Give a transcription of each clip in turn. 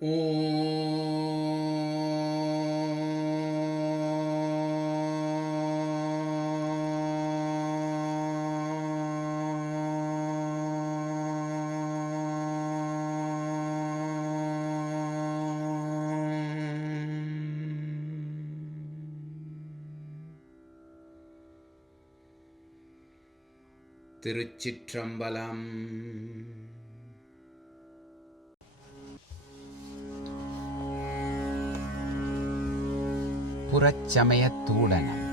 ஓம் திருச்சிற்றம்பலம். புறச்சமயத்தூடனம்.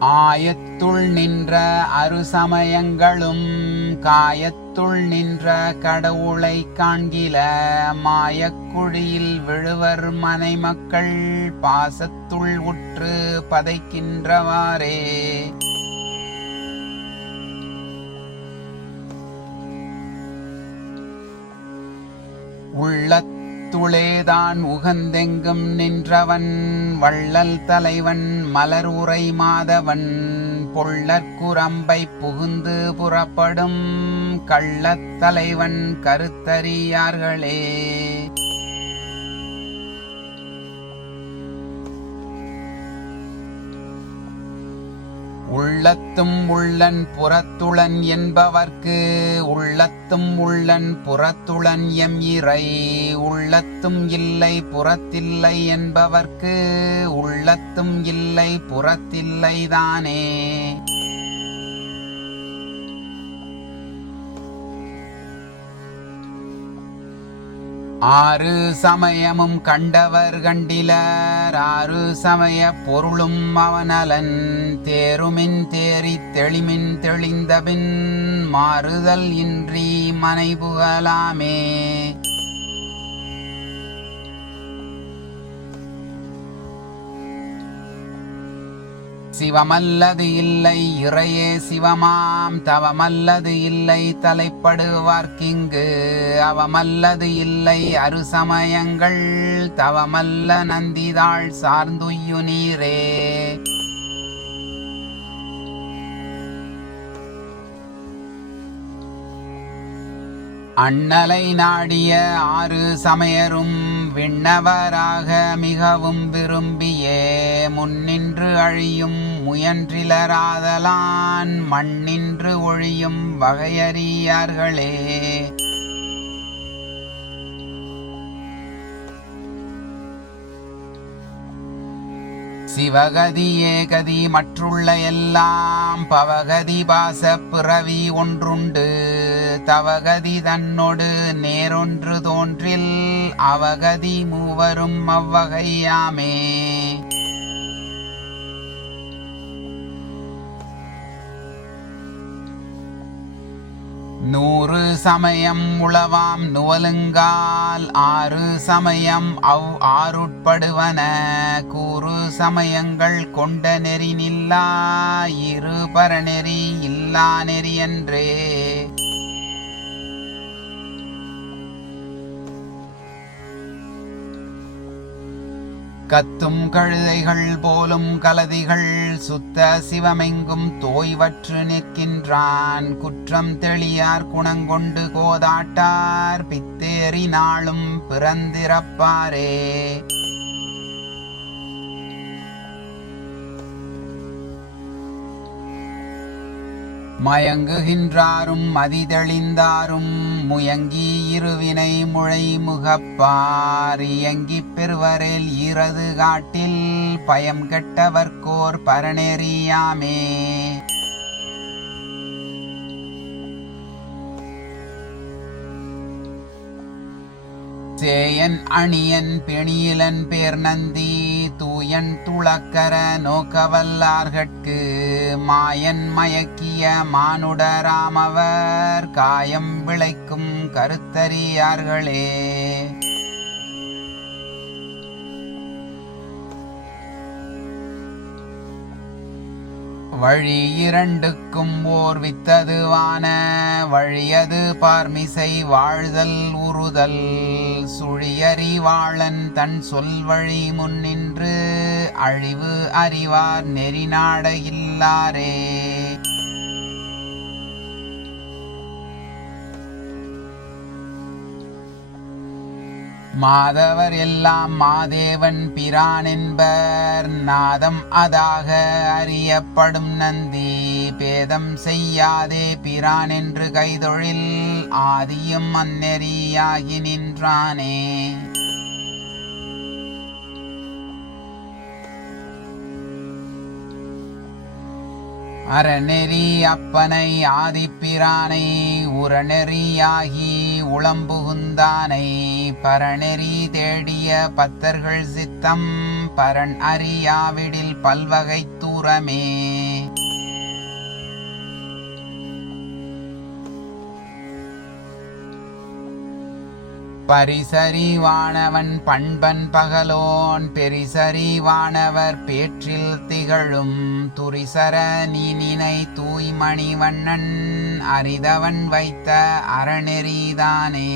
ஆயத்துள் நின்ற அருசமயங்களும் காயத்துள் நின்ற கடவுளை காண்கில மாயக்குழியில் விழுவர் மனைமக்கள் பாசத்துள் உற்று பதைக்கின்றவாறே. உள்ளத்துளேதான் உகந்தெங்கும் நின்றவன் வள்ளல் தலைவன் மலர் உரை மாதவன் பொள்ளற்குரம்பை புகுந்து புறப்படும் கள்ளத் தலைவன் கருத்தறியார்களே. உள்ளத்தும் உள்ளன் புறத்துளன் என்பவர்க்கு உள்ளத்தும் உள்ளன் புறத்துளன் எம் இறை. உள்ளத்தும் இல்லை புறத்தில்லை என்பவர்க்கு உள்ளத்தும் இல்லை புறத்தில்லைதானே. ஆறு சமயமும் கண்டவர் கண்டிலர் ஆறு சமய பொருளும் அவனலன். தேருமின் தேறித் தெளிமின் தெளிந்தபின் மாறுதல் இன்றி மனை புகலாமே. சிவமல்லது இல்லை இறையே சிவமாம் தவமல்லது இல்லை தலைப்படுவார்க்கிங்கு. அவமல்லது இல்லை அருசமயங்கள் தவமல்ல நந்திதாள் சார்ந்துய்யு நீரே. அண்ணலை நாடிய ஆறு சமயரும் விண்ணவராக மிகவும் விரும்பியே முன்னின்று அழியும் முயன்றிலராதலான் மண்ணின்று ஒழியும் வகையறியார்களே. சிவகதி ஏகதி மற்றுள்ள எல்லாம் பவகதி பாச பிறவி ஒன்றுண்டு. தவகதி தன்னொடு நேரொன்று தோன்றில் அவகதி மூவரும் அவ்வகையாமே. நூறு சமயம் உளவாம் நுவலுங்கால் ஆறு சமயம் அவ் ஆறுட்படுவன. கூறு சமயங்கள் கொண்ட நெறி நில்லா இரு பரநெறி இல்லா நெறி என்றே. கத்தும் கழுதைகள் போலும் கலதிகள் சுத்த சிவமெங்கும் தோய்வற்று நிற்கின்றான். குற்றம் தெளியார் குணங்கொண்டு கோதாட்டார் பித்தேறி நாளும் பிறந்திறப்பாரே. மயங்குகின்றாரும் மதிதெளிந்தாரும் முயங்கி இருவினை முழை முகப்பார். இயங்கிப் பெறுவரில் ஈரது காட்டில் பயம் கெட்டவர்க்கோர் பரநெறியாமே. சேயன் அணியன் பெணியிலன் பேர் நந்தி தூயன் துளக்கர நோக்கவல்லார்கட்கு. மாயன் மயக்கிய மானுடராமவர் காயம் விளைக்கும் கருத்தறியார்களே. வழி இரண்டுக்கும் ஓர் வித்ததுவான வழியது பார்மிசை வாழ்தல் உறுதல். சுழியறிவாளன் தன் சொல் வழி முன்னின்று அழிவு அறிவார் நெறிநாட இல்லாரே. மாதவர் எல்லாம் மாதேவன் பிரான் என்பர் நாதம் அதாக அறியப்படும் நந்தி பேதம் செய்யாதே பிரான் என்று கைதொழில் ஆதியும் அந்நெறியாகி நின்றானே. அறநெறி அப்பனை ஆதிப்பிரானை உரநெறியாகி உளம்புகுந்தானை பரநெறி தேடிய பத்தர்கள் சித்தம் பரன் அறியாவிடில் பல்வகை தூரமே. பரிசறிவானவன் பண்பன் பகலோன் பெரிசறிவானவர் பேற்றில் திகழும் துரிசர நீனினை தூய்மணிவண்ணன் அரிதவன் வைத்த அறநெறிதானே.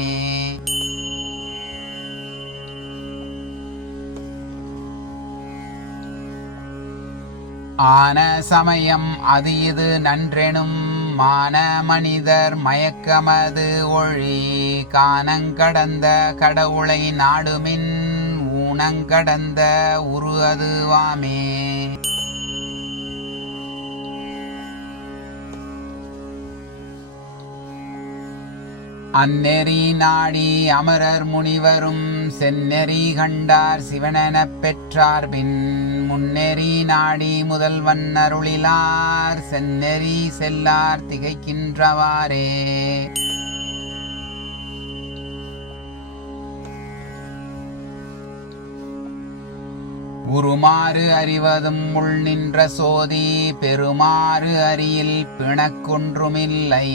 ஆன சமயம் அது இது நன்றெனும் மான மனிதர் மயக்கமது ஒழி காணங்கடந்த கடவுளை நாடுமின் ஊனங்கடந்த உரு அதுவாமே. அந்நெறி நாடி அமரர் முனிவரும் செந்நெறி கண்டார் சிவனெனப் பெற்றார் பின் முன்னெறி நாடி முதல்வன் அருளிலார் செந்நெறி செல்லார் திகைக்கின்றவாறே. உருமாறு அறிவதும் உள் நின்ற சோதி பெருமாறு அறியில் பிணக்கொன்றுமில்லை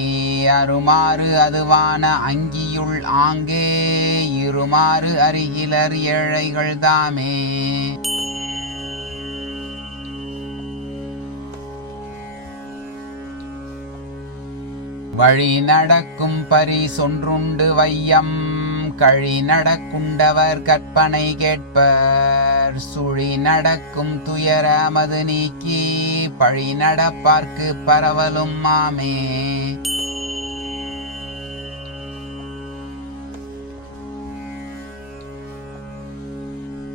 அருமாறு அதுவான அங்கியுள் ஆங்கே இருமாறு அறிகிலர் ஏழைகள் தாமே. வழி நடக்கும் பரிசொன்றுண்டு வையம் கழி நடக்குண்டவர் கற்பனை கேட்பர் சுழி நடக்கும் துயரமது நீக்கி பழி நடப்பார்க்கு பரவலும் மாமே.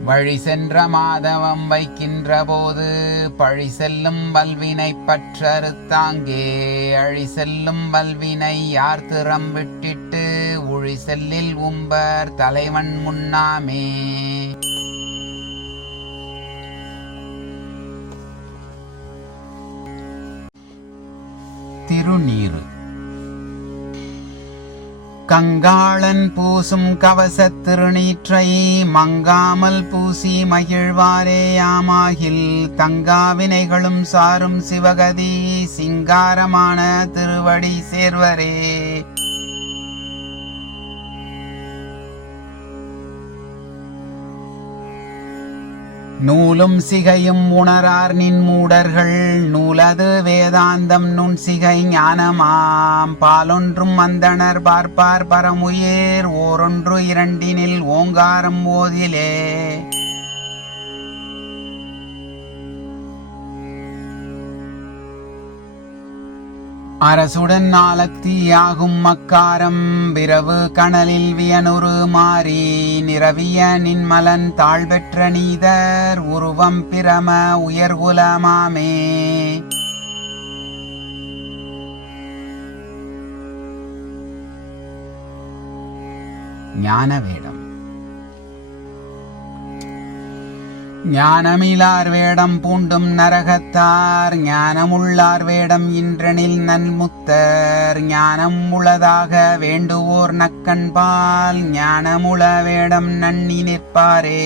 வழி சென்ற மாதவம் வைக்கின்ற போது பழி செல்லும் வல்வினை பற்றறுத்தாங்கே அழி செல்லும் வல்வினை யார் திறம் விட்டிட்டு உழி செல்லில் உம்பர் தலைவன் முன்னாமே. திருநீறு கங்காளன் பூசும் கவசத் திருநீற்றை மங்காமல் பூசி மகிழ்வாரேயாமாகில் தங்காவினைகளும் சாரும் சிவகதி சிங்காரமான திருவடி சேர்வரே. நூலும் சிகையும் உணரார் நின் மூடர்கள் நூலது வேதாந்தம் நுண் சிகை ஞானமாம் பாலொன்றும் அந்தணர் பார்ப்பார் பரமுயேர் ஓரொன்று இரண்டினில் ஓங்காரம் ஓதிலே. அரசுடன் நாளத்தியாகும் மக்காரம் விரவு கணலில் வியனுரு மாறி நிரவிய நின்மலன் தாழ்பெற்ற நீதர் உருவம் பிரம உயர்குலமாமே. ஞானவேடம் ஞானமிலார் வேடம் பூண்டும் நரகத்தார் ஞானமுள்ளார் வேடம் இன்றனில் நன்முத்தர் ஞானம் உளதாக வேண்டுவோர் நக்கண்பால் ஞானமுள வேடம் நன்னி நிற்பாரே.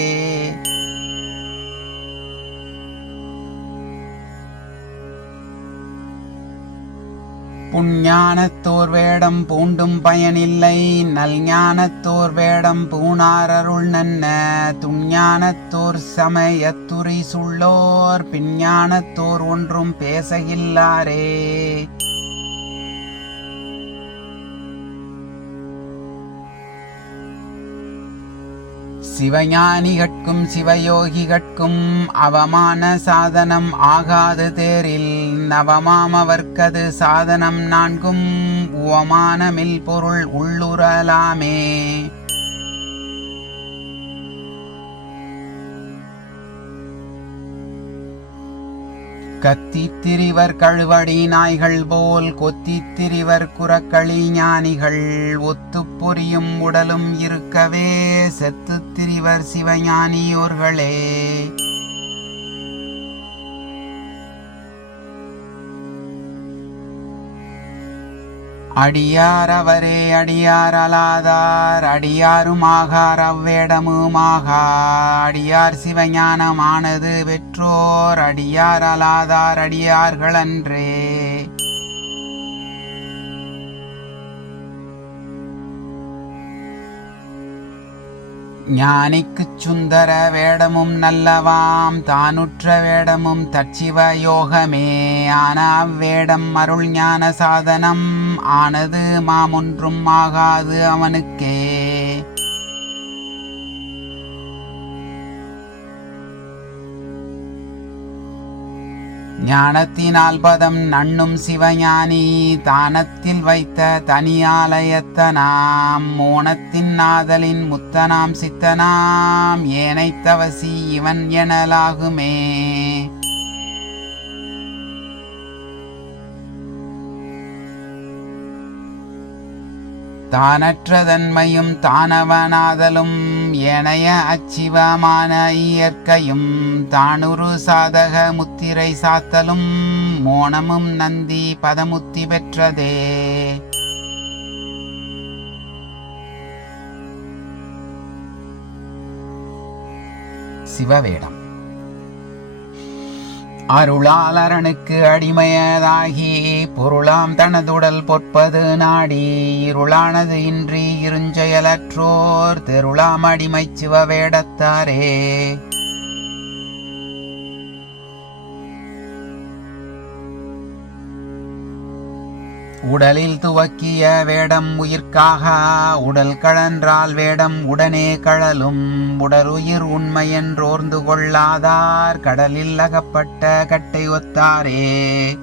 புஞ்ஞானத்தோர் வேடம் பூண்டும் பயனில்லை நல்ஞானத்தோர் வேடம் பூணாரருள் நன்ன துஞ்ஞானத்தோர் சமயத்துரி சுள்ளோர் பிஞ்ஞானத்தோர் ஒன்றும் பேசகில்லாரே. சிவஞானிகட்கும் சிவயோகிகட்கும் அவமான சாதனம் ஆகாது தேரில் நவமாமவர்க்கது சாதனம் நான்கும் உவமானமில் பொருள் உள்ளுறலாமே. கத்தித்திரிவர் கழுவடி நாய்கள் போல் கொத்தித்திரிவர் குரக்களி ஞானிகள் ஒத்துப் பொரியும் உடலும் இருக்கவே செத்துத்திரிவர் சிவஞானியோர்களே. அடியார் அவரே அடியார் அலாதார் அடியாருமாகார் அவ்வேடமுமாகார் அடியார் சிவஞானமானது பெற்றோர் அடியார் அலாதார் அடியார்களன்றே. ஞானிக்குச் சுந்தர வேடமும் நல்லவாம் தானுற்ற வேடமும் தற்சிவ யோகமே ஆன அவ்வேடம் அருள் ஞான சாதனம் ஆனது மாமொன்றும் ஆகாது அவனுக்கே. ஞானத்தினால் பதம் நண்ணும் சிவஞானி தானத்தில் வைத்த தனியாலயத்தனாம் மோனத்தின் நாதலின் முத்தனாம் சித்தனாம் ஏனைத்தவசி இவன் எனலாகுமே. தானற்றதன்மையும் தானவனாதலும் ஏனைய அச்சிவமான இயற்கையும் தானுரு சாதக முத்திரை சாத்தலும் மோனமும் நந்தி பதமுத்தி பெற்றதே. சிவவேடம் அருளாளரனுக்கு அடிமையதாகி பொருளாம் தனதுடல் பொற்பது நாடி இருளானது இன்றி இருஞ்செயலற்றோர் தெருளாம் அடிமை சிவவேடத்தாரே. உடலில் துவக்கிய வேடம் உயிர்க்காக உடல் கழன்றால் வேடம் உடனே கழலும் உடலுயிர் உண்மையென்றோர்ந்து கொள்ளாதார் கடலில் அகப்பட்ட கட்டை ஒத்தாரே.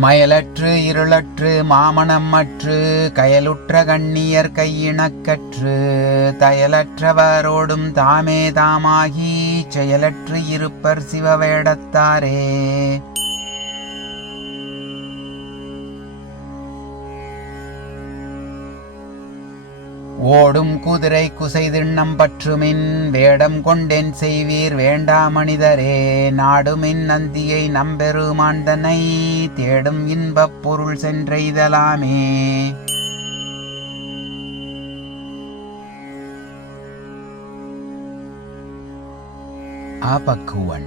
மயலற்று இருளற்று மாமணமற்று கயலுற்ற கண்ணியர் கையிணக்கற்று தயலற்றவரோடும் தாமே தாமாகி செயலற்று இருப்பர் சிவவேடத்தாரே. ஓடும் குதிரை குசைதிண்ணம் பற்றுமின் வேடம் கொண்டேன் செய்வீர் வேண்டா மனிதரே நாடுமின் நந்தியை நம்பெருமாண்டனை தேடும் இன்பப் பொருள் சென்றெய்தலாமே. அபக்குவன்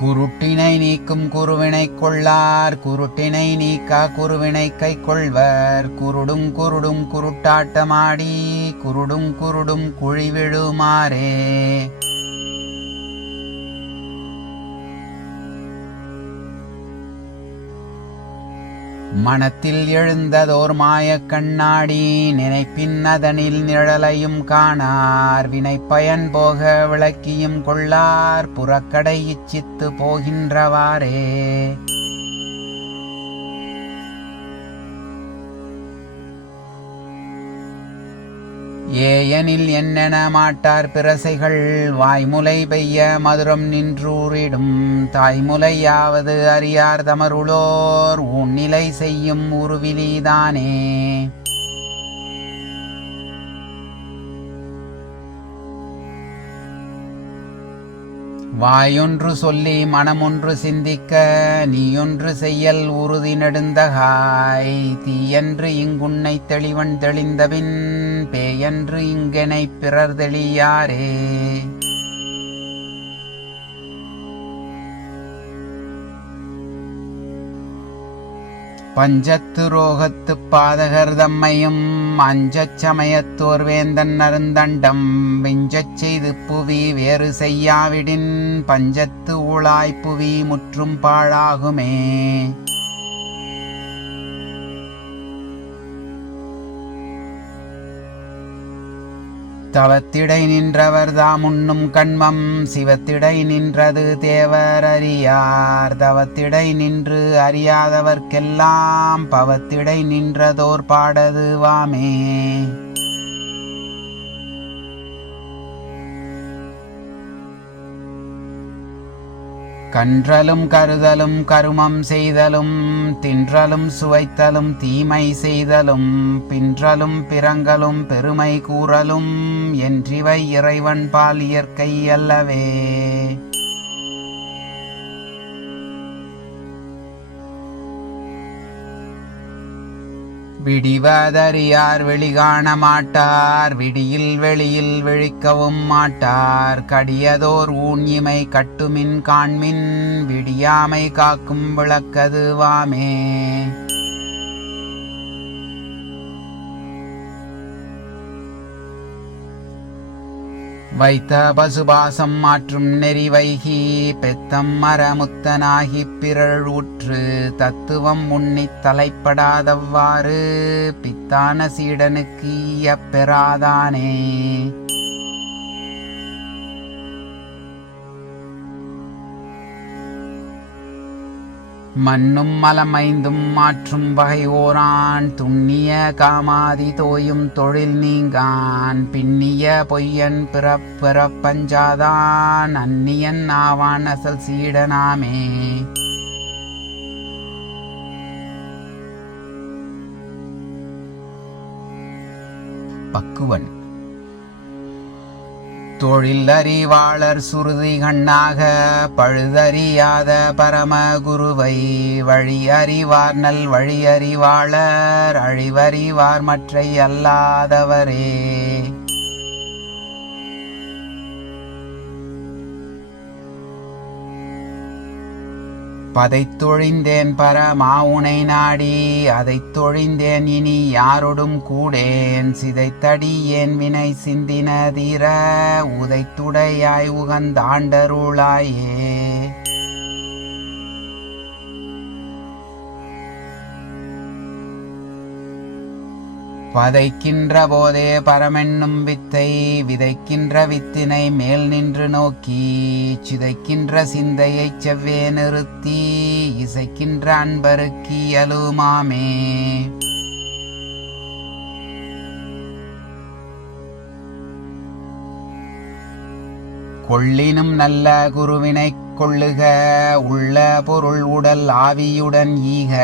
குருட்டினை நீக்கும் குருவினை கொள்ளார் குருட்டினை நீக்கா குருவினை கை கொள்வர் குருடும் குருடும் குருட்டாட்டமாடி குருடும் குருடும் குழி விழுமாறே. மனத்தில் எழுந்ததோர் மாயக் கண்ணாடி நினைப்பின் அதனில் நிழலையும் காணார் வினைப்பயன் போக விளக்கியும் கொள்ளார் புறக்கடை இச்சித்து போகின்றவாறே. ஏயனில் என்னென மாட்டார் பிரசைகள் வாய்முலை பெய்ய மதுரம் நின்றூரிடும் தாய்முலையாவது அறியார் தமருளோர் உன்னிலை செய்யும் உருவிலிதானே. வாயொன்று சொல்லி மனமொன்று சிந்திக்க நீயொன்று செய்யல் உறுதி நெடுந்தகாய் தீயன்று இங்குன்னை தெளிவன் தெளிந்தபின் பேயன்று இங்கெனை பிறர் தெளியாரே. பஞ்சத்து ரோகத்துப் பாதகர் தம்மையும் அஞ்சச் சமயத்தோர் வேந்தன் அருந்தண்டம் விஞ்சச் செய்து புவி வேறு செய்யாவிடின் பஞ்சத்து ஊழாய் புவி முற்றும் பாழாகுமே. தவத்திடை நின்றவர் தாமுண்ணும் கண்மம் சிவத்திடை நின்றது தேவர் அறியார் தவத்திடை நின்று அறியாதவர்க்கெல்லாம் பவத்திடை நின்றதோர் பாடது வாமே. கன்றலும் கருதலும் கருமம் செய்தலும் தின்றலும் சுவைத்தலும் தீமை செய்தலும் பின்றலும் பிறங்கலும் பெருமை கூறலும் என்றிவை இறைவன் பால் இயற்கை அல்லவே. விடிவதறியார் வெளிகாண மாட்டார் விடியில் வெளியில் விழிக்கவும் மாட்டார் கடியதோர் ஊன்இமை கட்டுமின் காண்மின் விடியாமை காக்கும் விளக்கது வாமே. வைத்த பசுபாசம் மாற்றும் நெறி வைகி பெத்தம் மரமுத்தனாகிப் பிறழ் உற்று தத்துவம் உன்னித் தலைப்படாதவ்வாறு பித்தான சீடனுக்கு இயப்பெறாதானே. மண்ணும் மலமைந்தும் மாற்றும் வகை ஓரான் துண்ணிய காமாதி தோயும் தொழில் நீங்கான் பின்னிய பொய்யன் பிறப்பஞ்சாதான் அந்நியன் ஆவான் அசல் சீடனாமே. பக்குவன் தொழில் அறிவாளர் சுருதி கண்ணாக பழுதறியாத பரம குருவை வழி அறிவார் நல் வழி அறிவாளர் அழிவறிவார் மற்றை அல்லாதவரே. பதைத்தொழிந்தேன் பரமா உனை நாடி அதைத் தொழிந்தேன் இனி யாரொடும் கூடேன் சிதைத்தடி ஏன் வினை சிந்தின தீர உதைத்துடையாய் உகந்தாண்டருளாயே. பதைக்கின்ற போதே பரமென்னும் வித்தை விதைக்கின்ற வித்தினை மேல் நின்று நோக்கி சிதைக்கின்ற சிந்தையைச் செவ்வே நிறுத்தி இசைக்கின்ற அன்பருக்கு இயலுமாமே. கொள்ளினும் நல்ல குருவினைக் கொள்ளுக உள்ள பொருள் உடல் ஆவியுடன் ஈக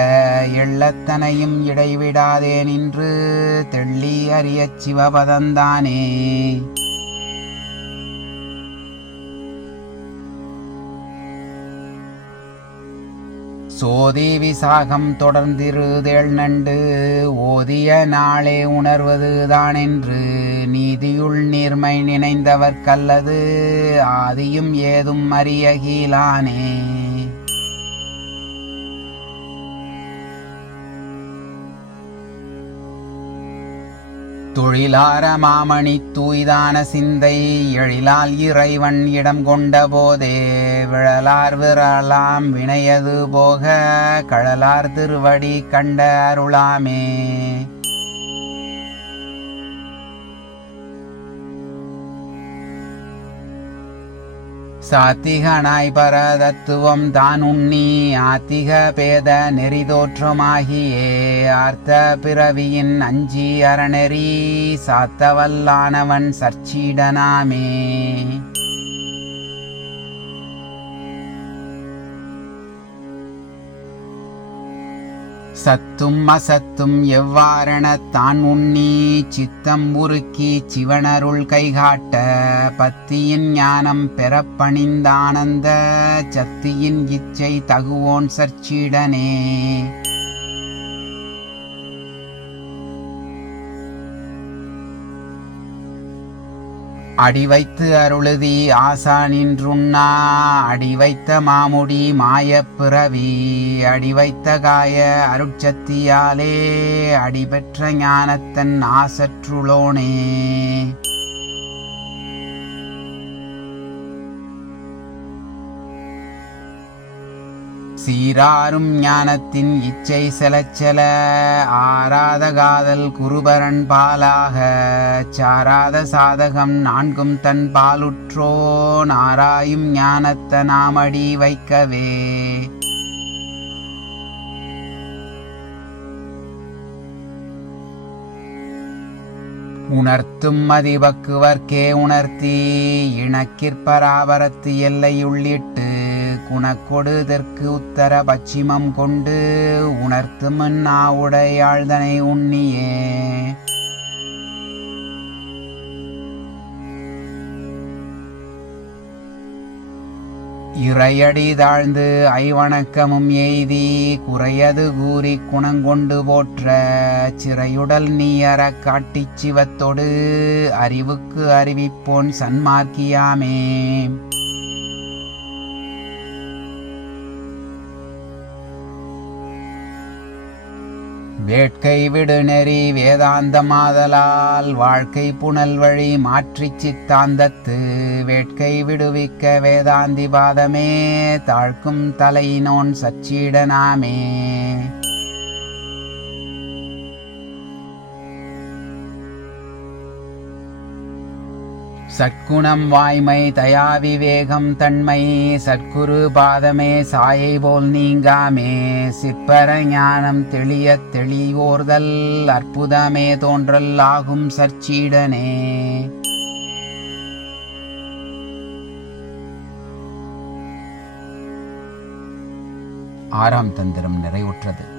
எள்ளத்தனையும் இடைவிடாதே நின்று தெள்ளி அறியச் சிவபதந்தானே. சோதி விசாகம் தொடர்ந்திருதேள் நண்டு ஓதிய நாளே உணர்வது தானென்று நீதியுள் நீர்மை நினைந்தவர்க்கல்லது ஆதியும் ஏதும் அறியகிலானே. தொழிலார மாமணி தூய்தான சிந்தை எழிலால் இறைவன் இடம் கொண்ட போதே விழலார் விரலாம் வினையது போக கழலார் திருவடி கண்ட அருளாமே. சாத்திகனாய் பரதத்துவம் தான் உண்ணி ஆத்திக பேத நெறிதோற்றமாகியே ஆர்த்த பிறவியின் அஞ்சி அறநெறி சாத்தவல்லானவன் சர்ச்சீடனாமே. சத்தும் அசத்தும் எவ்வாறெனத் தான் உண்ணி சித்தம் உருக்கி சிவனருள் கைகாட்ட பத்தியின் ஞானம் பெறப்பணிந்தானந்த சத்தியின் இச்சை தகுவோன் சர்ச்சீடனே. அடிவைத்து அருளுதி ஆசா நின்றுண்ணா அடிவைத்த மாமுடி மாயப்பிறவி அடிவைத்த காய அருட்சத்தியாலே அடிபெற்ற ஞானத்தன் ஆசற்றுளோனே. சீராரும் ஞானத்தின் இச்சை செலச்செல ஆராத காதல் குருபரன் பாலாக சாராத சாதகம் நான்கும் தன் பாலுற்றோன் ஆராயும் ஞானத்த நாமடி வைக்கவே. உணர்த்தும் மதிபக்குவர்க்கே உணர்த்தி இணக்கிற் பராபரத்து எல்லையுள்ளிட்டு குணக்கொடு தெற்கு உத்தர பச்சிமம் கொண்டு உணர்த்தும் நாவுடையாழ்தனை உண்ணியே. இறையடி தாழ்ந்து ஐவணக்கமும் எய்தி குறையது கூறி குணங்கொண்டு போற்ற சிறையுடல் நீயறக் காட்டிச் சிவத்தொடு அறிவுக்கு அறிவிப்போன் சன்மார்க்கியாமே. வேட்கை விடு நெறி வேதாந்தமாதலால் வாழ்க்கை புனல் வழி மாற்றிச் சித்தாந்தத்து வேட்கை விடுவிக்க வேதாந்தி பாதமே தாழ்க்கும் தலையினோன் சச்சீடனாமே. சற்குணம் வாய்மை தயா விவேகம் தன்மை சற்குரு பாதமே சாயை போல் நீங்காமே. சிற்பர ஞானம் தெளியத் தெளிவோர்தல் அற்புதமே தோன்றல் ஆகும் சற்சீடனே. ஆறாம் தந்திரம் நிறைவுற்றது.